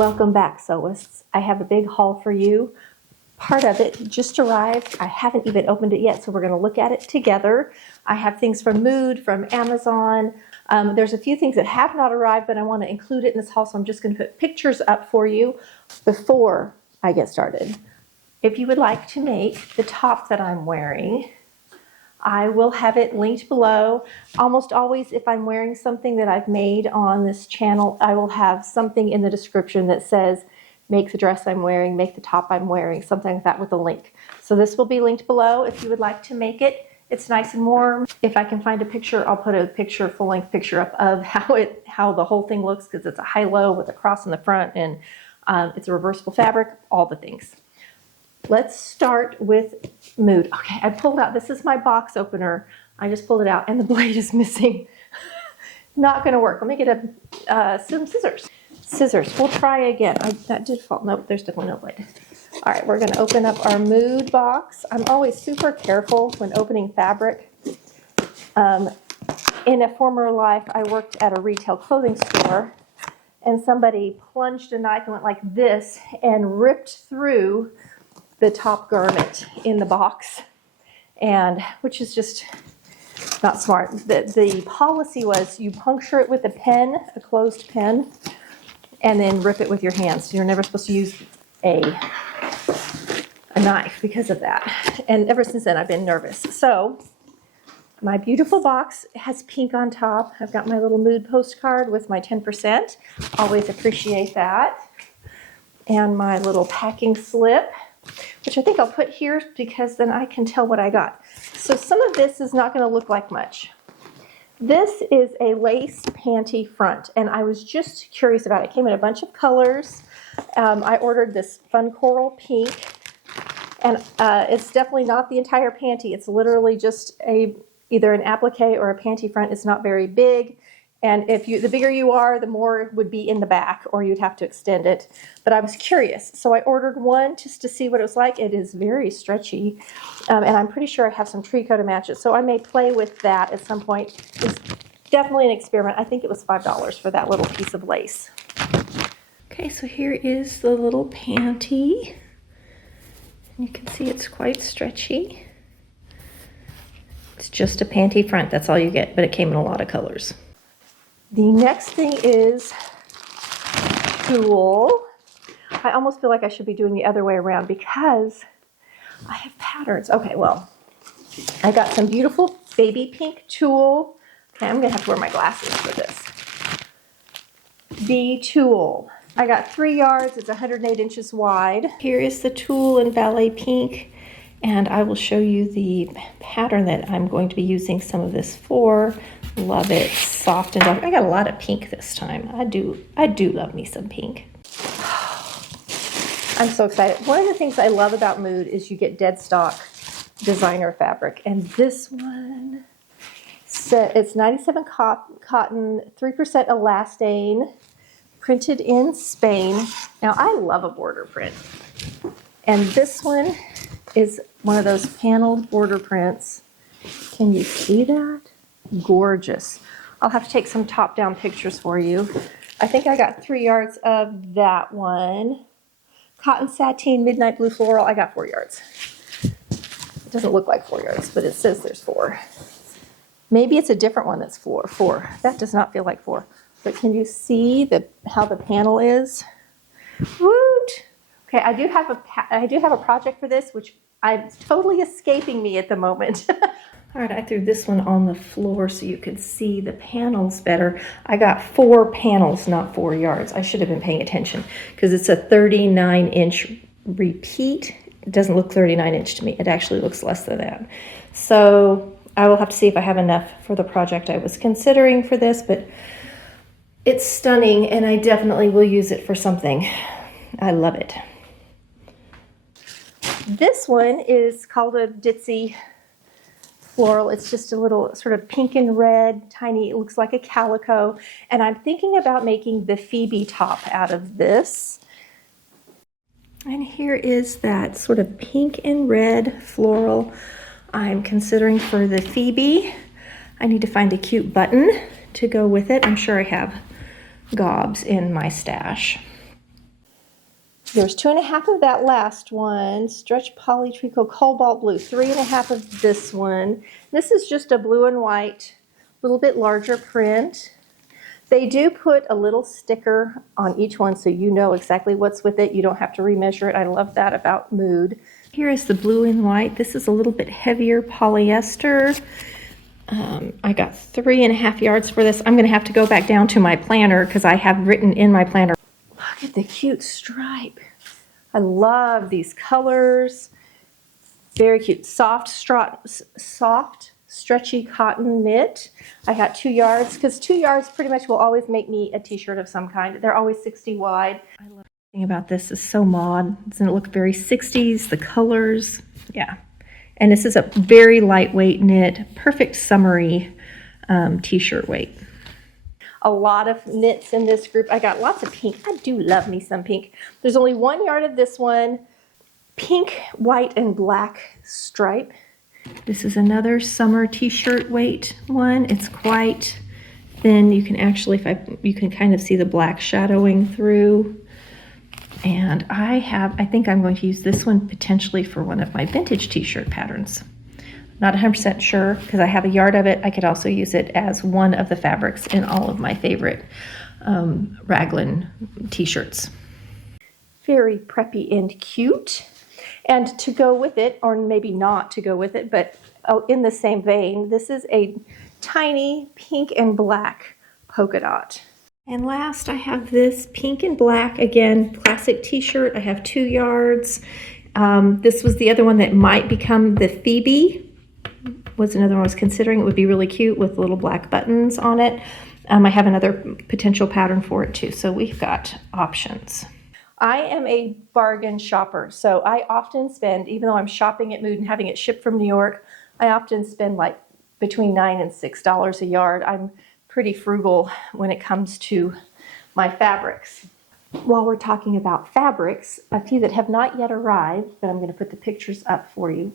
Welcome back, sewists. I have a big haul for you. Part of it just arrived. I haven't even opened it yet, so we're going to look at it together. I have things from Mood, from Amazon. There's a few things that have not arrived, but I want to include it in this haul, so I'm just going to put pictures up for you before I get started. If you would like to make the top that I'm wearing, I will have it linked below. Almost always, if I'm wearing something that I've made on this channel, I will have something in the description that says, make the dress I'm wearing, make the top I'm wearing, something like that with a link. So this will be linked below if you would like to make it. It's nice and warm. If I can find a picture, I'll put a picture, full-length picture up of how the whole thing looks, because it's a high-low with a cross in the front, and it's a reversible fabric, all the things. Let's start with Mood. Okay, I pulled out, this is my box opener. I just pulled it out and the blade is missing. Not gonna work. Let me get some scissors. Scissors, we'll try again. That did fall, nope, there's definitely no blade. All right, we're gonna open up our Mood box. I'm always super careful when opening fabric. In a former life, I worked at a retail clothing store, and somebody plunged a knife and went like this and ripped through the top garment in the box, and which is just not smart. The policy was you puncture it with a pen, a closed pen, and then rip it with your hands. So you're never supposed to use a knife because of that. And ever since then, I've been nervous. So my beautiful box has pink on top. I've got my little Mood postcard with my 10%. Always appreciate that. And my little packing slip, which I think I'll put here because then I can tell what I got. So some of this is not going to look like much. This is a lace panty front, and I was just curious about it. It came in a bunch of colors. I ordered this fun coral pink, and it's definitely not the entire panty. It's literally just either an applique or a panty front. It's not very big. And the bigger you are, the more would be in the back, or you'd have to extend it. But I was curious, so I ordered one just to see what it was like. It is very stretchy, and I'm pretty sure I have some tricot to match it, so I may play with that at some point. It's definitely an experiment. I think it was $5 for that little piece of lace. Okay, so here is the little panty. And you can see it's quite stretchy. It's just a panty front, that's all you get, but it came in a lot of colors. The next thing is tulle. I almost feel like I should be doing the other way around because I have patterns. Okay, well, I got some beautiful baby pink tulle. Okay, I'm gonna have to wear my glasses for this. The tulle. I got 3 yards, it's 108 inches wide. Here is the tulle in ballet pink, and I will show you the pattern that I'm going to be using some of this for. Love it, soft and dark. I got a lot of pink this time. I do love me some pink. I'm so excited. One of the things I love about Mood is you get dead stock designer fabric, and this one, it's 97 cotton, 3% elastane, printed in Spain. Now I love a border print, and this one is one of those paneled border prints. Can you see that? Gorgeous. I'll have to take some top-down pictures for you. I think I got 3 yards of that one. Cotton sateen, midnight blue floral. I got 4 yards. It doesn't look like 4 yards, but it says there's 4. Maybe it's a different one that's 4. That does not feel like 4. But can you see how the panel is? Woot! Okay, I do have a project for this, which is totally escaping me at the moment. All right, I threw this one on the floor so you could see the panels better. I got 4 panels, not 4 yards. I should have been paying attention because it's a 39-inch repeat. It doesn't look 39-inch to me. It actually looks less than that. So I will have to see if I have enough for the project I was considering for this, but it's stunning, and I definitely will use it for something. I love it. This one is called a ditzy floral. It's just a little sort of pink and red, tiny, it looks like a calico. And I'm thinking about making the Phoebe top out of this. And here is that sort of pink and red floral I'm considering for the Phoebe. I need to find a cute button to go with it. I'm sure I have gobs in my stash. There's 2.5 of that last one, stretch poly tricot cobalt blue, 3.5 of this one. This is just a blue and white, a little bit larger print. They do put a little sticker on each one so you know exactly what's with it. You don't have to remeasure it. I love that about Mood. Here is the blue and white. This is a little bit heavier polyester. I got 3.5 yards for this. I'm going to have to go back down to my planner because I have written in my planner. Look at the cute stripe. I love these colors. Very cute. Soft, stretchy cotton knit. I got 2 yards because 2 yards pretty much will always make me a t-shirt of some kind. They're always 60 wide. I love everything about this. Is so mod. Doesn't it look very 60s? The colors. Yeah. And this is a very lightweight knit, perfect summery t-shirt weight. A lot of knits in this group. I got lots of pink. I do love me some pink. There's only 1 yard of this one. Pink, white, and black stripe. This is another summer t-shirt weight one. It's quite thin. You can actually, you can kind of see the black shadowing through. And I think I'm going to use this one potentially for one of my vintage t-shirt patterns. Not 100% sure because I have a yard of it. I could also use it as one of the fabrics in all of my favorite raglan t-shirts. Very preppy and cute. And to go with it, or maybe not to go with it, but in the same vein, this is a tiny pink and black polka dot. And last I have this pink and black, again, classic t-shirt. I have 2 yards. This was the other one that might become the Phoebe. Was another one I was considering. It would be really cute with little black buttons on it. I have another potential pattern for it too. So we've got options. I am a bargain shopper. So I often spend, even though I'm shopping at Mood and having it shipped from New York, I often spend like between $9 and $6 a yard. I'm pretty frugal when it comes to my fabrics. While we're talking about fabrics, a few that have not yet arrived, but I'm going to put the pictures up for you.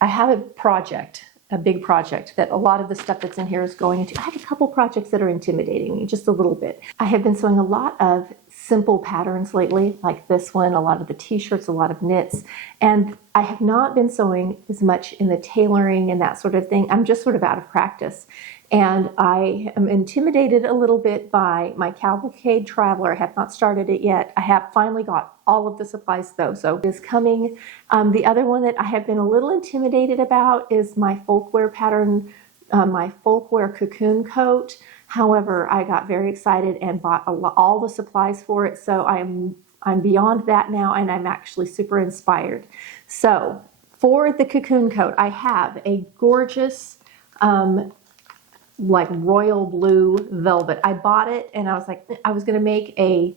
I have a project, a big project that a lot of the stuff that's in here is going into. I have a couple projects that are intimidating me just a little bit. I have been sewing a lot of simple patterns lately, like this one, a lot of the t-shirts, a lot of knits, and I have not been sewing as much in the tailoring and that sort of thing. I'm just sort of out of practice. And I am intimidated a little bit by my Cavalcade Traveler. I have not started it yet. I have finally got all of the supplies though, so it is coming. The other one that I have been a little intimidated about is my folkwear pattern, my folkwear cocoon coat. However, I got very excited and bought all the supplies for it, so I'm beyond that now, and I'm actually super inspired. So for the cocoon coat, I have a gorgeous like royal blue velvet. I bought it and I was like, I was going to make a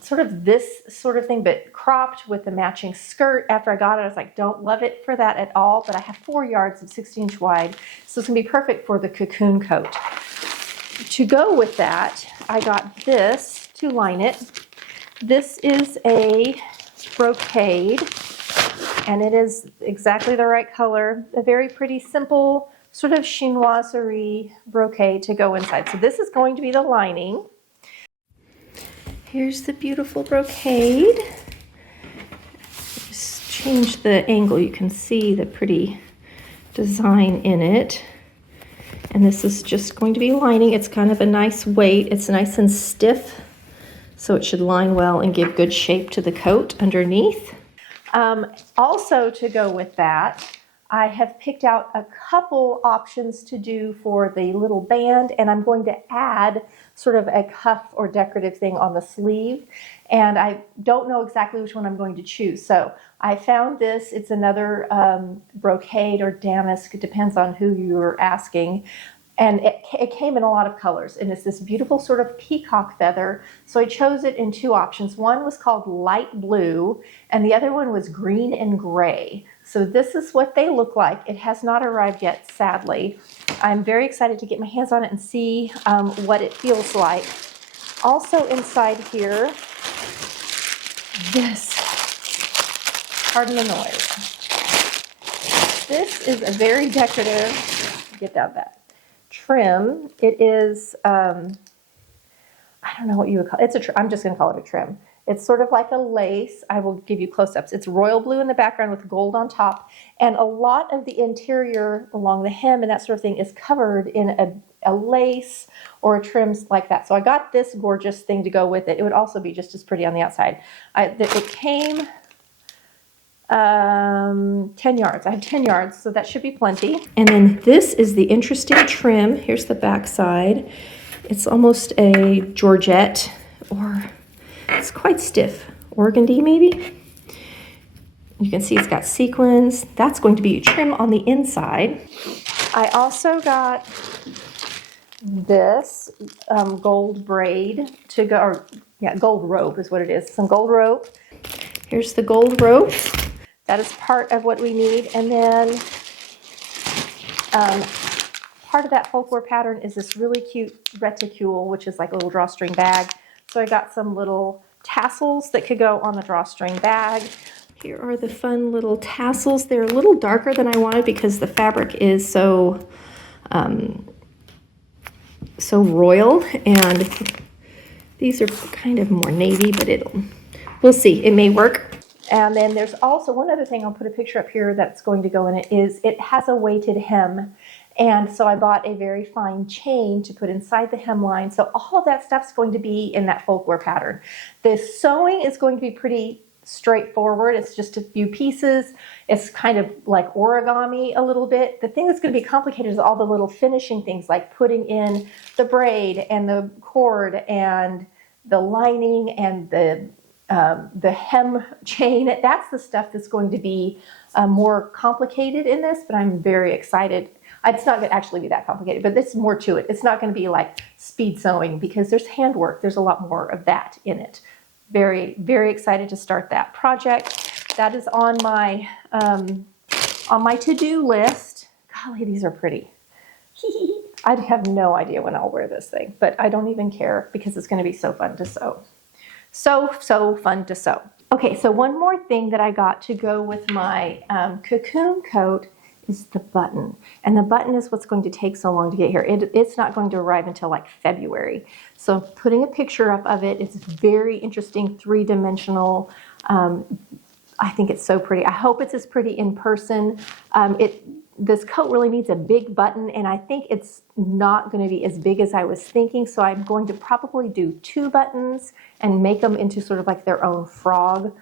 sort of this sort of thing, but cropped with the matching skirt. After I got it, I was like, don't love it for that at all, but I have 4 yards of 16-inch wide, so it's going to be perfect for the cocoon coat. To go with that, I got this to line it. This is a brocade, and it is exactly the right color. A very pretty, simple, sort of chinoiserie brocade to go inside. So this is going to be the lining. Here's the beautiful brocade. Just change the angle. You can see the pretty design in it. And this is just going to be lining. It's kind of a nice weight. It's nice and stiff, so it should line well and give good shape to the coat underneath. Also to go with that, I have picked out a couple options to do for the little band, and I'm going to add sort of a cuff or decorative thing on the sleeve, and I don't know exactly which one I'm going to choose. So I found this. It's another brocade or damask. It depends on who you're asking. And it came in a lot of colors, and it's this beautiful sort of peacock feather. So I chose it in 2 options. One was called light blue, and the other one was green and gray. So this is what they look like. It has not arrived yet, sadly. I'm very excited to get my hands on it and see what it feels like. Also inside here, this, pardon the noise. This is a very decorative, get down that, trim. It is, I don't know what you would call it. I'm just going to call it a trim. It's sort of like a lace. I will give you close-ups. It's royal blue in the background with gold on top. And a lot of the interior along the hem and that sort of thing is covered in a lace or a trim like that. So I got this gorgeous thing to go with it. It would also be just as pretty on the outside. It came 10 yards. I have 10 yards, so that should be plenty. And then this is the interesting trim. Here's the back side. It's almost a Georgette, or it's quite stiff. Organdy, maybe? You can see it's got sequins. That's going to be trim on the inside. I also got this gold braid to go, or yeah, gold rope is what it is. Some gold rope. Here's the gold rope. That is part of what we need. And then part of that folklore pattern is this really cute reticule, which is like a little drawstring bag. So I got some little tassels that could go on the drawstring bag. Here are the fun little tassels. They're a little darker than I wanted because the fabric is so royal, and these are kind of more navy, but we'll see. It may work. And then there's also one other thing, I'll put a picture up here that's going to go in it, is it has a weighted hem. And so I bought a very fine chain to put inside the hemline. So all of that stuff's going to be in that folklore pattern. The sewing is going to be pretty straightforward. It's just a few pieces. It's kind of like origami a little bit. The thing that's going to be complicated is all the little finishing things, like putting in the braid and the cord and the lining and the hem chain. That's the stuff that's going to be more complicated in this, but I'm very excited. It's not going to actually be that complicated, but there's more to it. It's not going to be like speed sewing because there's handwork. There's a lot more of that in it. Very, very excited to start that project. That is on my to-do list. Golly, these are pretty. I have no idea when I'll wear this thing, but I don't even care because it's going to be so fun to sew. So fun to sew. Okay, so one more thing that I got to go with my cocoon coat is the button. And the button is what's going to take so long to get here. It's not going to arrive until like February. So I'm putting a picture up of it. It's very interesting, three-dimensional. I think it's so pretty. I hope it's as pretty in person. This coat really needs a big button, and I think it's not going to be as big as I was thinking. So I'm going to probably do 2 buttons and make them into sort of like their own frog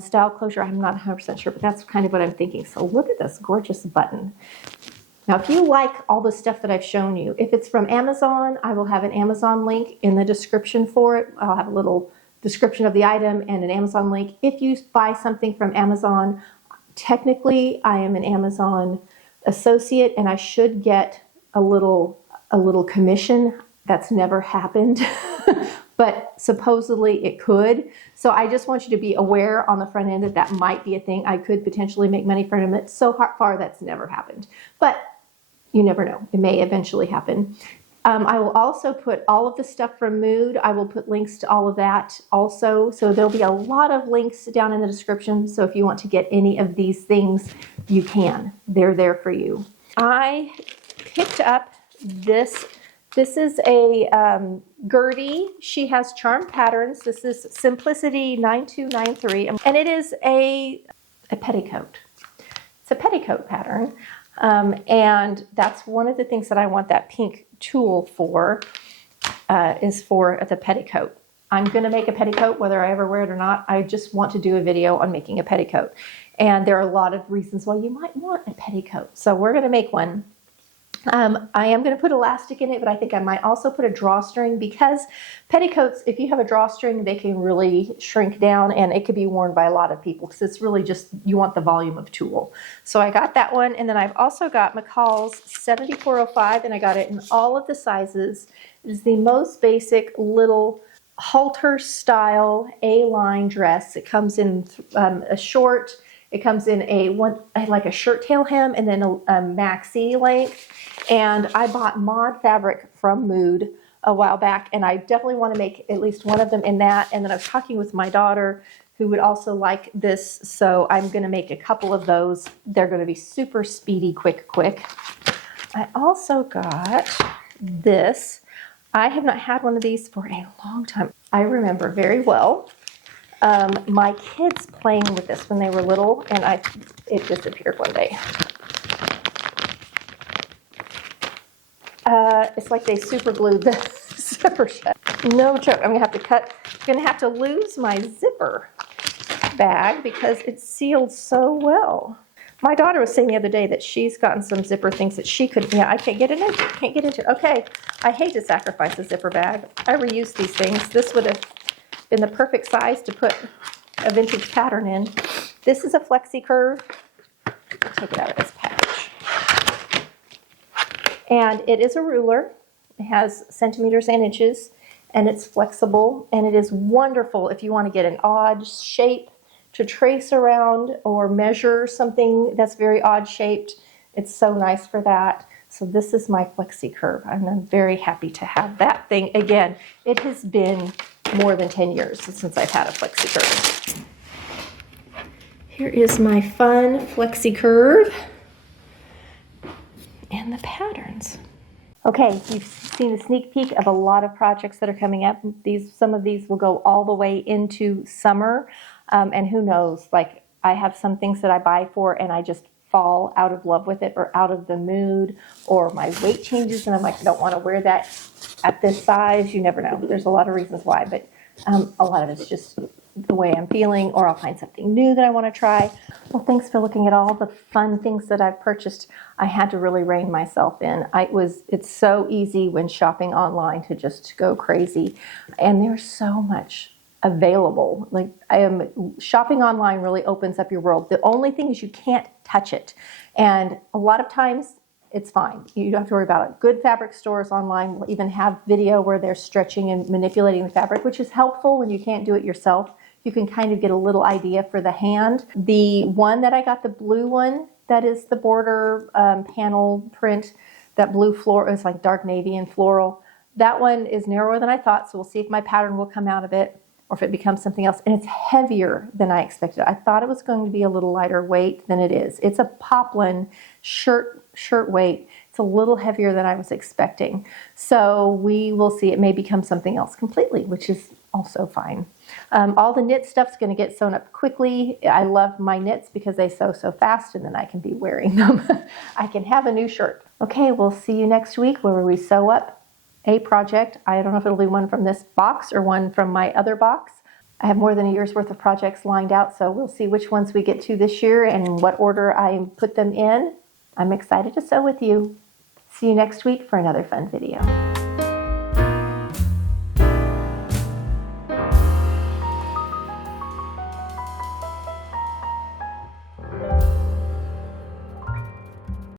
style closure. I'm not 100% sure, but that's kind of what I'm thinking. So look at this gorgeous button. Now, if you like all the stuff that I've shown you, if it's from Amazon, I will have an Amazon link in the description for it. I'll have a little description of the item and an Amazon link. If you buy something from Amazon, technically I am an Amazon associate and I should get a little commission. That's never happened. But supposedly it could. So I just want you to be aware on the front end that that might be a thing. I could potentially make money from it. So far, that's never happened. But you never know. It may eventually happen. I will also put all of the stuff from Mood. I will put links to all of that also. So there'll be a lot of links down in the description. So if you want to get any of these things, you can. They're there for you. I picked up this. This is a Gertie. She has charm patterns. This is Simplicity 9293, and it is a petticoat. It's a petticoat pattern, and that's one of the things that I want that pink tulle for, is for the petticoat. I'm going to make a petticoat whether I ever wear it or not. I just want to do a video on making a petticoat, and there are a lot of reasons why you might want a petticoat. So we're going to make one. I am going to put elastic in it, but I think I might also put a drawstring, because petticoats, if you have a drawstring, they can really shrink down and it could be worn by a lot of people because it's really just, you want the volume of tulle. So I got that one, and then I've also got McCall's 7405, and I got it in all of the sizes. It is the most basic little halter style A-line dress. It comes in a short. It comes in like a shirt tail hem and then a maxi length. And I bought mod fabric from Mood a while back, and I definitely want to make at least one of them in that. And then I was talking with my daughter, who would also like this, so I'm going to make a couple of those. They're going to be super speedy, quick. I also got this. I have not had one of these for a long time. I remember very well my kids playing with this when they were little, and it disappeared one day. It's like they super glued the zipper shut. No joke. I'm gonna have to lose my zipper bag because it's sealed so well. My daughter was saying the other day that she's gotten some zipper things that she could, I can't get it in, can't get into it. Okay, I hate to sacrifice a zipper bag. I reuse these things. This would have been the perfect size to put a vintage pattern in. This is a flexi curve. Take it out of this package. And it is a ruler. It has centimeters and inches, and it's flexible, and it is wonderful if you want to get an odd shape to trace around or measure something that's very odd shaped. It's so nice for that. So this is my flexi curve, and I'm very happy to have that thing. Again, it has been more than 10 years since I've had a flexi curve. Here is my fun flexi curve and the patterns. Okay, you've seen a sneak peek of a lot of projects that are coming up. Some of these will go all the way into summer, and who knows, like I have some things that I buy for and I just fall out of love with it or out of the mood, or my weight changes and I'm like, I don't want to wear that at this size. You never know. There's a lot of reasons why, but a lot of it's just the way I'm feeling, or I'll find something new that I want to try. Well, thanks for looking at all the fun things that I've purchased. I had to really rein myself in. It's so easy when shopping online to just go crazy, and there's so much available. Like shopping online really opens up your world. The only thing is you can't touch it, and a lot of times it's fine. You don't have to worry about it. Good fabric stores online will even have video where they're stretching and manipulating the fabric, which is helpful when you can't do it yourself. You can kind of get a little idea for the hand. The one that I got, the blue one, that is the border panel print, that blue floral is like dark navy and floral. That one is narrower than I thought, so we'll see if my pattern will come out of it or if it becomes something else. And it's heavier than I expected. I thought it was going to be a little lighter weight than it is. It's a poplin shirt weight. It's a little heavier than I was expecting. So we will see. It may become something else completely, which is also fine. All the knit stuff's going to get sewn up quickly. I love my knits because they sew so fast, and then I can be wearing them. I can have a new shirt. Okay, we'll see you next week where we sew up a project. I don't know if it'll be one from this box or one from my other box. I have more than a year's worth of projects lined out, so we'll see which ones we get to this year and what order I put them in. I'm excited to sew with you. See you next week for another fun video.